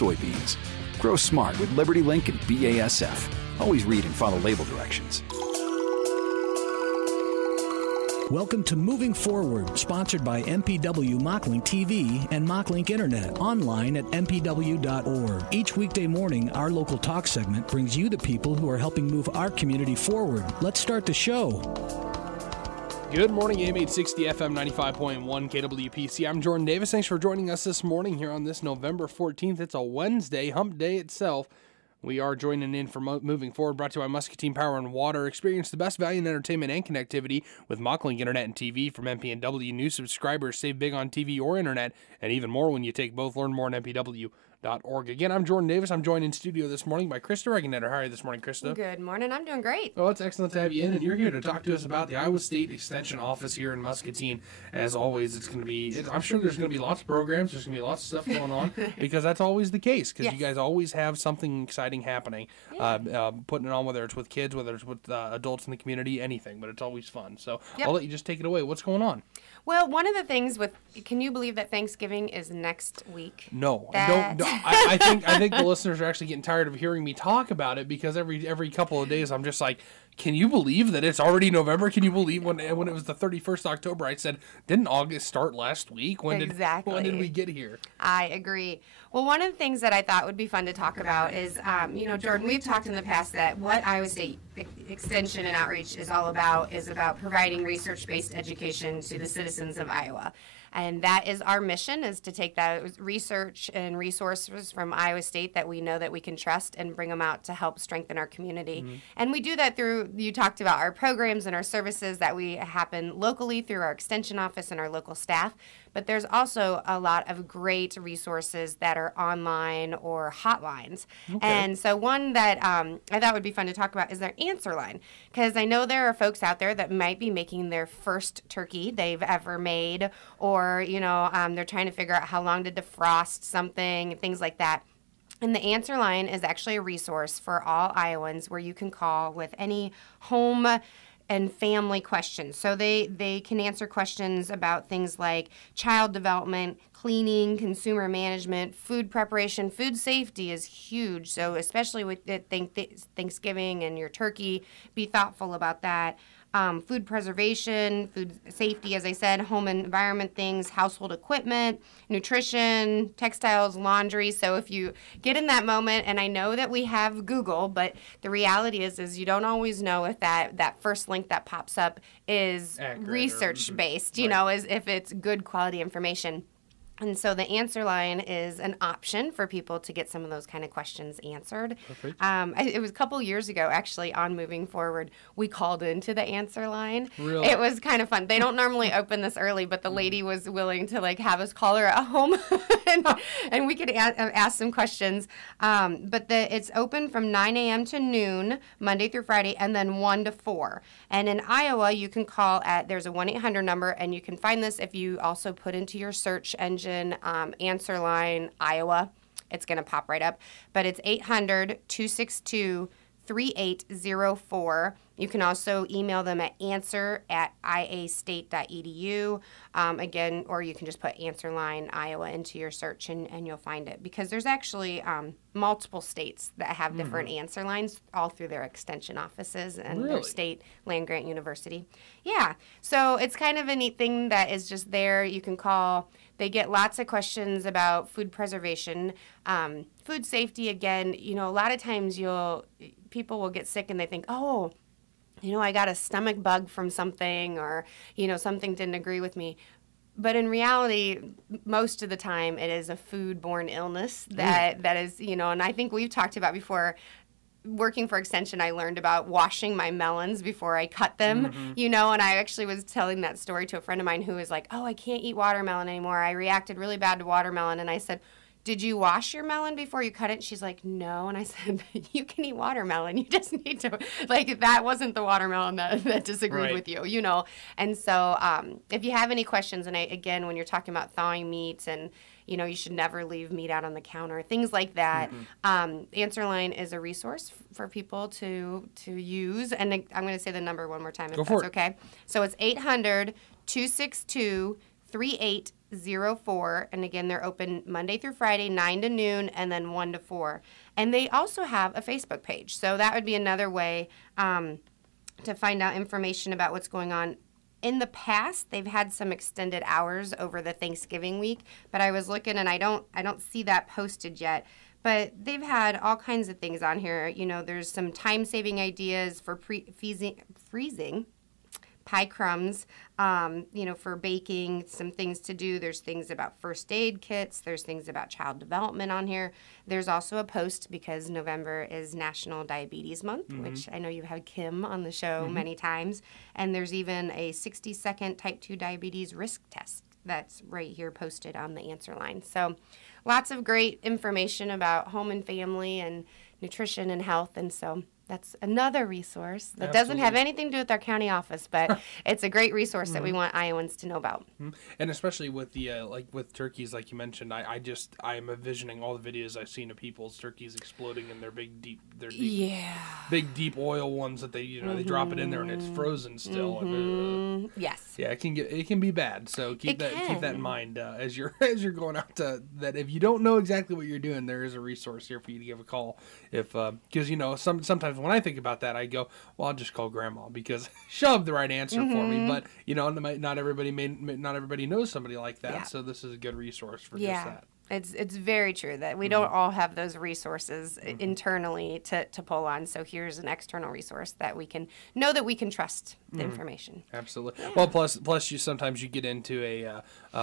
soybeans. Grow smart with Liberty Link and BASF. Always read and follow label directions. Welcome to Moving Forward, sponsored by MPW Mocklink TV and Mocklink Internet, online at mpw.org. Each weekday morning, our local talk segment brings you the people who are helping move our community forward. Let's start the show. Good morning, AM 860 FM 95.1 KWPC. I'm Jordan Davis. Thanks for joining us this morning here on this November 14th. It's a Wednesday, hump day itself. We are joining in for Moving Forward, brought to you by Muscatine Power and Water. Experience the best value in entertainment and connectivity with Mocklink Internet and TV from MP&W. New subscribers save big on TV or Internet, and even more when you take both. Learn more on mpw.org. Again, I'm Jordan Davis. I'm joined in studio this morning by Krista Reginnitter. How are you this morning, Krista? Good morning. I'm doing great. Well, it's excellent to have you in, and you're here to talk to us about the Iowa State Extension Office here in Muscatine. As always, it's going to be, I'm sure there's going to be lots of programs, there's going to be lots of stuff going on, because that's always the case, because you guys always have something exciting happening. Putting it on, whether it's with kids, whether it's with adults in the community, anything, but it's always fun. So I'll let you just take it away. What's going on? Well, one of the things can you believe that Thanksgiving is next week? No, I don't. I think the listeners are actually getting tired of hearing me talk about it, because every couple of days I'm just like, can you believe that it's already November? Can you believe when it was the 31st October, I said, didn't August start last week? When did we get here? I agree. Well, one of the things that I thought would be fun to talk about is, Jordan, we've talked in the past that what Iowa State Extension and Outreach is all about is about providing research-based education to the citizens of Iowa. And that is our mission, is to take that research and resources from Iowa State that we know that we can trust and bring them out to help strengthen our community. Mm-hmm. And we do that through, you talked about our programs and our services that we happen locally through our extension office and our local staff. But there's also a lot of great resources that are online or hotlines. Okay. And so one that I thought would be fun to talk about is their answer line. Because I know there are folks out there that might be making their first turkey they've ever made, or, they're trying to figure out how long to defrost something, things like that. And the answer line is actually a resource for all Iowans where you can call with any home and family questions. So they can answer questions about things like child development, cleaning, consumer management, food preparation. Food safety is huge. So especially with Thanksgiving and your turkey, be thoughtful about that. Food preservation, food safety, as I said, home and environment things, household equipment, nutrition, textiles, laundry. So if you get in that moment, and I know that we have Google, but the reality is you don't always know if that first link that pops up is research-based, is if it's good quality information. And so the answer line is an option for people to get some of those kind of questions answered. Perfect. It was a couple years ago, actually, on Moving Forward, we called into the answer line. Really? It was kind of fun. They don't normally open this early, but the lady was willing to have us call her at home, and we could ask some questions. But it's open from 9 a.m. to noon, Monday through Friday, and then 1 to 4. And in Iowa, you can call there's a 1-800 number, and you can find this if you also put into your search engine, answer line Iowa. It's going to pop right up. But it's 800-262-3804. You can also email them at answer@iastate.edu. Again, or you can just put answer line Iowa into your search and you'll find it. Because there's actually multiple states that have different answer lines all through their extension offices and their state land-grant university. Yeah, so it's kind of a neat thing that is just there. You can call. They get lots of questions about food preservation, food safety. Again, a lot of times people will get sick and they think, oh, I got a stomach bug from something, or, something didn't agree with me. But in reality, most of the time it is a foodborne illness that is, and I think we've talked about before. Working for Extension, I learned about washing my melons before I cut them, and I actually was telling that story to a friend of mine who was like, oh, I can't eat watermelon anymore. I reacted really bad to watermelon. And I said, did you wash your melon before you cut it? She's like, no. And I said, you can eat watermelon. You just need to, that wasn't the watermelon that disagreed with you, And so if you have any questions, and again, when you're talking about thawing meats and, you should never leave meat out on the counter, things like that. Answer line is a resource for people to use. And I'm going to say the number one more time if that's okay. So it's 800-262 3804. And again, they're open Monday through Friday, 9 to noon, and then 1 to 4. And they also have a Facebook page. So that would be another way to find out information about what's going on. In the past, they've had some extended hours over the Thanksgiving week, but I was looking and I don't see that posted yet. But they've had all kinds of things on here. You know, there's some time-saving ideas for freezing pie crumbs, you know, for baking, some things to do. There's things about first aid kits. There's things about child development on here. There's also a post because November is National Diabetes Month, which I know you've had Kim on the show many times. And there's even a 60-second type 2 diabetes risk test that's right here posted on the answer line. So lots of great information about home and family and nutrition and health. And so that's another resource that doesn't have anything to do with our county office, but it's a great resource that we want Iowans to know about. And especially with the like with turkeys, like you mentioned, I'm envisioning all the videos I've seen of people's turkeys exploding in their big deep oil ones that they they drop it in there and it's frozen still. And, yes. Yeah, it can be bad. So keep that in mind as you're going out to that. If you don't know exactly what you're doing, there is a resource here for you to give a call. If because sometimes when I think about that, I go, well, I'll just call Grandma because she'll have the right answer for me. But not everybody knows somebody like that. Yeah. So this is a good resource for just that. It's very true that we don't all have those resources internally to pull on. So here's an external resource that we can know that we can trust the information. Absolutely. Yeah. Well, plus you sometimes you get into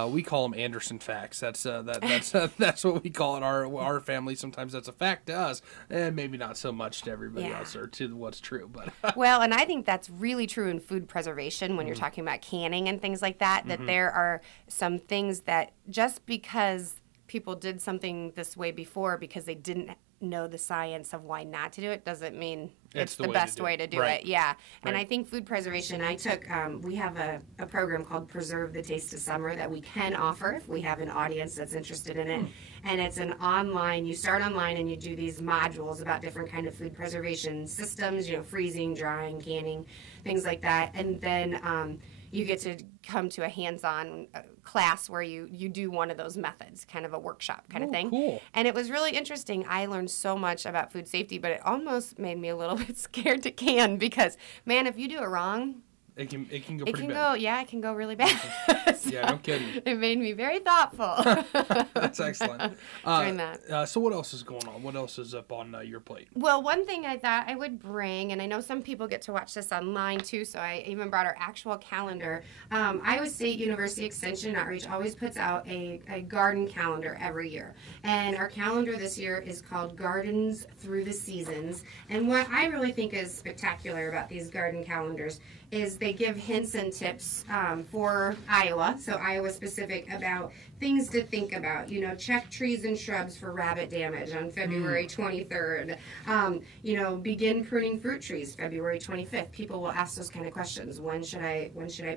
we call them Anderson facts. That's what we call it. Our family. Sometimes that's a fact to us, and maybe not so much to everybody else or to what's true. But well, and I think that's really true in food preservation when you're talking about canning and things like that. That there are some things that just because people did something this way before because they didn't know the science of why not to do it doesn't mean it's the best way to do it. Yeah. Right. And I think food preservation, I took, we have a program called Preserve the Taste of Summer that we can offer if we have an audience that's interested in it. And it's an online, you start online and you do these modules about different kind of food preservation systems, freezing, drying, canning, things like that. And then you get to come to a hands-on class where you do one of those methods, kind of a workshop kind of thing. Cool. And it was really interesting. I learned so much about food safety, but it almost made me a little bit scared to can because, man, if you do it wrong, it can go pretty bad. It can go really bad. Yeah, no kidding. It made me very thoughtful. That's excellent. Doing that. So what else is going on? What else is up on your plate? Well, one thing I thought I would bring, and I know some people get to watch this online too, so I even brought our actual calendar. Iowa State University Extension Outreach always puts out a garden calendar every year. And our calendar this year is called Gardens Through the Seasons. And what I really think is spectacular about these garden calendars is they give hints and tips for Iowa, so Iowa specific, about things to think about. Check trees and shrubs for rabbit damage on February 23rd. Begin pruning fruit trees February 25th. People will ask those kind of questions. When should I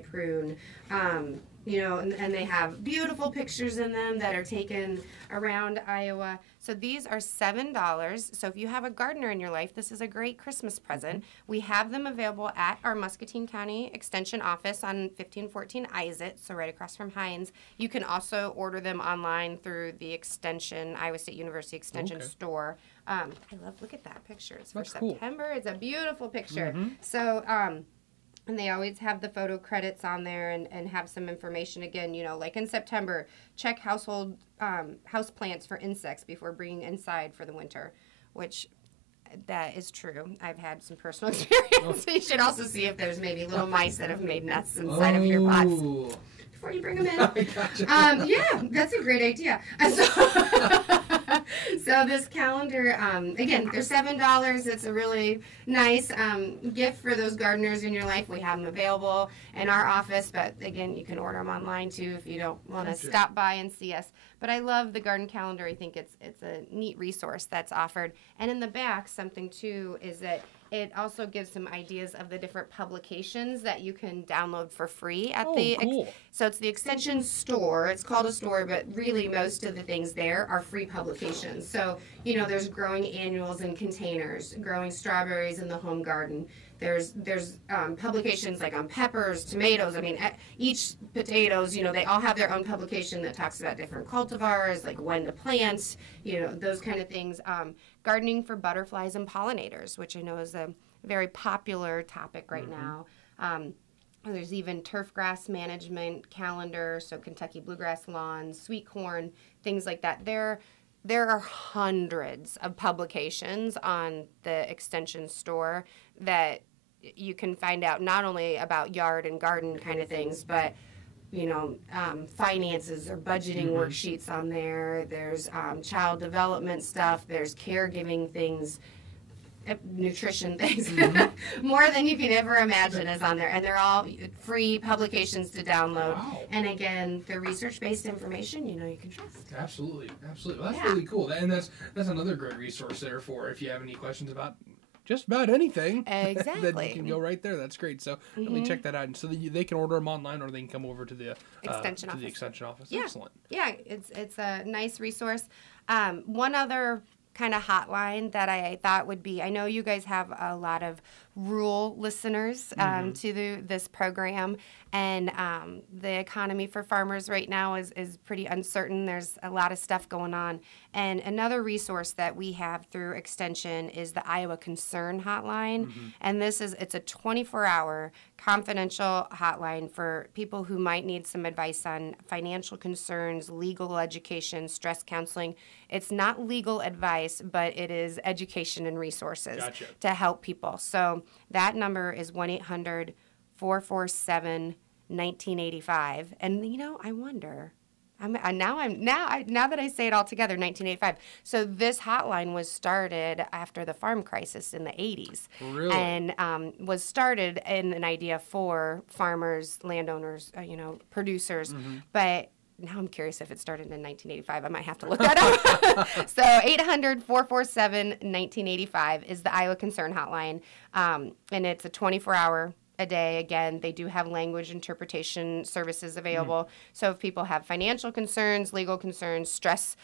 prune? And they have beautiful pictures in them that are taken around Iowa. So these are $7. So if you have a gardener in your life, this is a great Christmas present. We have them available at our Muscatine County Extension office on 1514 Isett, so right across from Heinz. You can also order them online through the Extension, Iowa State University Extension store. Look at that picture. It's for September. Cool. It's a beautiful picture. So, and they always have the photo credits on there and have some information again, like in September, check household house plants for insects before bringing inside for the winter, which that is true. I've had some personal experience. You should also see if there's maybe little mice that have made nests inside of your pots before you bring them in. Gotcha. Yeah, that's a great idea. So this calendar, again, they're $7. It's a really nice gift for those gardeners in your life. We have them available in our office, but again, you can order them online too if you don't want to stop by and see us. But I love the garden calendar. I think it's a neat resource that's offered. And in the back, something too is that it also gives some ideas of the different publications that you can download for free at cool. So it's the Extension store. It's called a store, but really most of the things there are free publications. So, there's growing annuals in containers, growing strawberries in the home garden. There's publications like on peppers, tomatoes. I mean, each potatoes, they all have their own publication that talks about different cultivars, like when to plant, those kind of things. Gardening for butterflies and pollinators, which I know is a very popular topic right now. There's even turf grass management calendar, so Kentucky bluegrass lawns, sweet corn, things like that. There are hundreds of publications on the Extension store that you can find out not only about yard and garden kind of things, but finances or budgeting worksheets on there. There's child development stuff. There's caregiving things, nutrition things. More than you can ever imagine is on there. And they're all free publications to download. Wow. And again, they're research-based information, you can trust. Absolutely. Well, that's really cool. And that's another great resource there for if you have any questions about just about anything. Exactly. Then you can go right there. That's great. So let me check that out. And so they can order them online, or they can come over to the extension office. Yeah. Excellent. Yeah, it's a nice resource. One other kind of hotline that I thought would be, I know you guys have a lot of rural listeners to this program, and the economy for farmers right now is pretty uncertain. There's a lot of stuff going on. And another resource that we have through Extension is the Iowa Concern Hotline. And it's a 24-hour confidential hotline for people who might need some advice on financial concerns, legal education, stress counseling. It's not legal advice, but it is education and resources to help people. So that number is 1-800-447-1985. And I wonder. Now that I say it all together, 1985. So this hotline was started after the farm crisis in the 80s. Really? And was started in an idea for farmers, landowners, producers. But now I'm curious if it started in 1985. I might have to look that up. So 800-447-1985 is the Iowa Concern Hotline. And it's a 24-hour a day. Again, they do have language interpretation services available. So if people have financial concerns, legal concerns, stress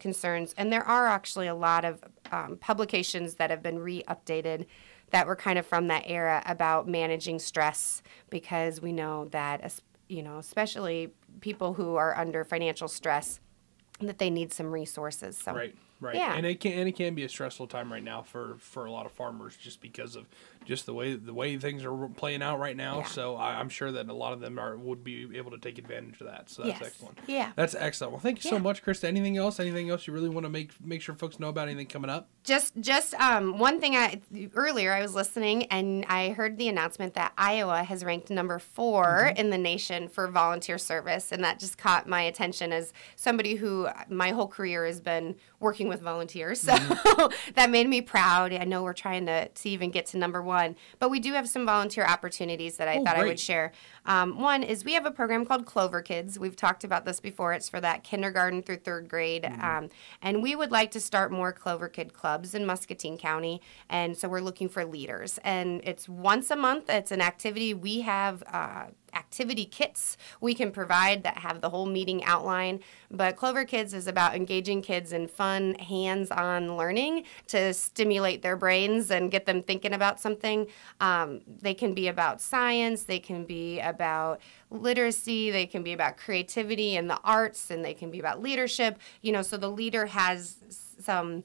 concerns, and there are actually a lot of publications that have been re-updated that were kind of from that era about managing stress, because we know that, especially people who are under financial stress, that they need some resources. So. Right. Yeah. And it can be a stressful time right now for a lot of farmers, just because of just the way things are playing out right now. Yeah. So I'm sure that a lot of them would be able to take advantage of that. So that's excellent. Yeah. That's excellent. Well, thank you so much, Krista. Anything else you really want to make sure folks know about? Anything coming up? Just one thing. Earlier I was listening and I heard the announcement that Iowa has ranked number 4 in the nation for volunteer service, and that just caught my attention as somebody who my whole career has been working with volunteers. So that made me proud. I know we're trying to even get to number 1, but we do have some volunteer opportunities that I thought I would share. One is we have a program called Clover Kids. We've talked about this before. It's for that kindergarten through 3rd grade. And we would like to start more Clover Kid clubs in Muscatine County. And so we're looking for leaders. And it's once a month. It's an activity. We have activity kits we can provide that have the whole meeting outline. But Clover Kids is about engaging kids in fun, hands-on learning to stimulate their brains and get them thinking about something. They can be about science. They can be about literacy. They can be about creativity and the arts, and they can be about leadership. So the leader has some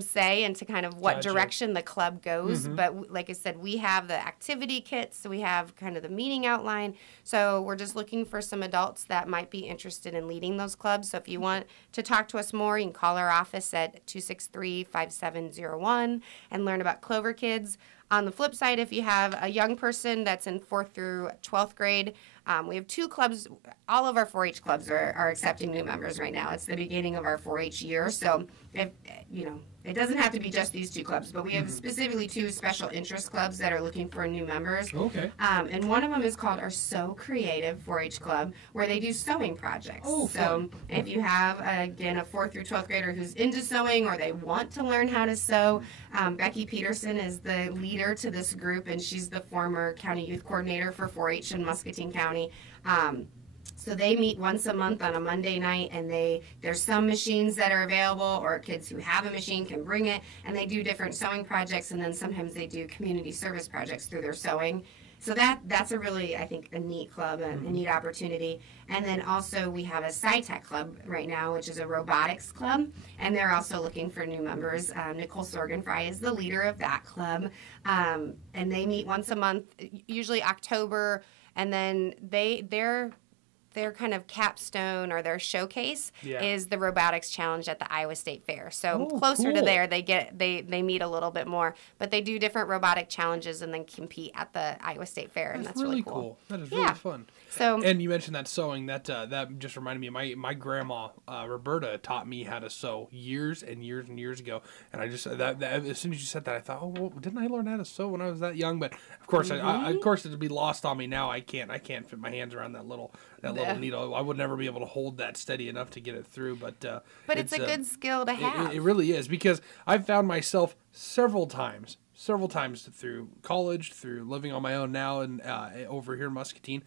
say into kind of what direction the club goes. But like I said, we have the activity kits. So we have kind of the meeting outline. So we're just looking for some adults that might be interested in leading those clubs. So if you want to talk to us more, you can call our office at 263-5701 and learn about Clover Kids. On the flip side, if you have a young person that's in 4th through 12th grade, We have 2 clubs. All of our 4-H clubs are accepting new members right now. It's the beginning of our 4-H year, so if, it doesn't have to be just these 2 clubs, but we have specifically 2 special interest clubs that are looking for new members. Okay. And one of them is called our Sew Creative 4-H Club, where they do sewing projects. Oh, so if you have, again, a 4th through 12th grader who's into sewing or they want to learn how to sew, Becky Peterson is the leader to this group, and she's the former county youth coordinator for 4-H in Muscatine County. So they meet once a month on a Monday night, and there's some machines that are available, or kids who have a machine can bring it, and they do different sewing projects, and then sometimes they do community service projects through their sewing. So that's a really, I think, a neat club, a neat opportunity. And then also we have a SciTech club right now, which is a robotics club, and they're also looking for new members. Nicole Sorgenfrey is the leader of that club, and they meet once a month, usually October, and then their kind of capstone or their showcase is the robotics challenge at the Iowa State Fair. So closer to there, they meet a little bit more, but they do different robotic challenges and then compete at the Iowa State Fair, and that's really cool. That is really fun. So, and you mentioned that sewing. That just reminded me of my grandma Roberta taught me how to sew years and years and years ago. And I just that as soon as you said that, I thought, oh, well, didn't I learn how to sew when I was that young? But of course, of course, it'd be lost on me now. I can't fit my hands around that little needle. I would never be able to hold that steady enough to get it through. But it's a good skill to have. It really is, because I've found myself several times through college, through living on my own now, and over here in Muscatine,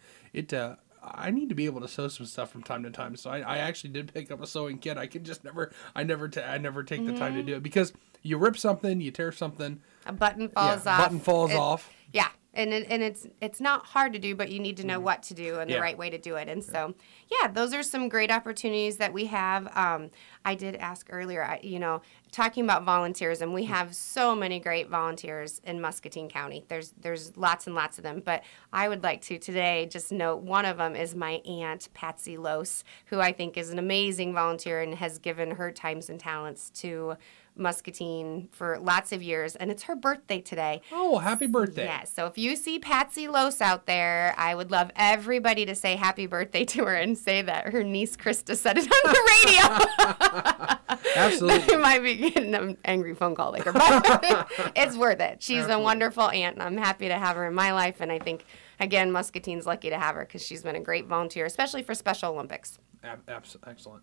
I need to be able to sew some stuff from time to time. So I actually did pick up a sewing kit. I can just never take the time to do it, because you rip something, you tear something, a button falls off. Button falls off. Yeah. And it's not hard to do, but you need to know what to do and the right way to do it. And so, those are some great opportunities that we have. I did ask earlier, talking about volunteerism, we have so many great volunteers in Muscatine County. There's lots and lots of them, but I would like to today just note one of them is my aunt, Patsy Lose, who I think is an amazing volunteer and has given her times and talents to Muscatine for lots of years, and it's her birthday today. Oh, happy birthday. Yeah, so if you see Patsy Lose out there, I would love everybody to say happy birthday to her and say that her niece Krista said it on the radio. Absolutely. I might be getting an angry phone call later, but it's worth it. She's a wonderful aunt, and I'm happy to have her in my life, and I think, again, Muscatine's lucky to have her because she's been a great volunteer, especially for Special Olympics. Excellent.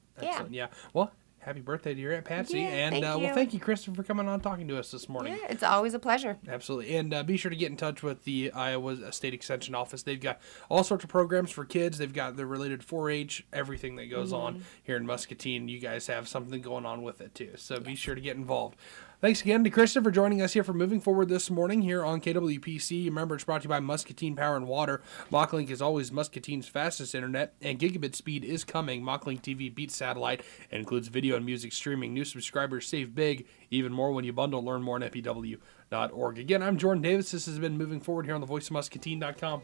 Yeah. Well, happy birthday to your Aunt Patsy. And thank you, Krista, for coming on and talking to us this morning. Yeah, it's always a pleasure. Absolutely. And be sure to get in touch with the Iowa State Extension Office. They've got all sorts of programs for kids. They've got the related 4-H, everything that goes on here in Muscatine. You guys have something going on with it, too. So be sure to get involved. Thanks again to Krista for joining us here for Moving Forward this morning here on KWPC. Remember, it's brought to you by Muscatine Power and Water. Mocklink is always Muscatine's fastest internet, and gigabit speed is coming. Mocklink TV beats satellite and includes video and music streaming. New subscribers save big, even more when you bundle. Learn more on mpw.org. Again, I'm Jordan Davis. This has been Moving Forward here on the voiceofmuscatine.com.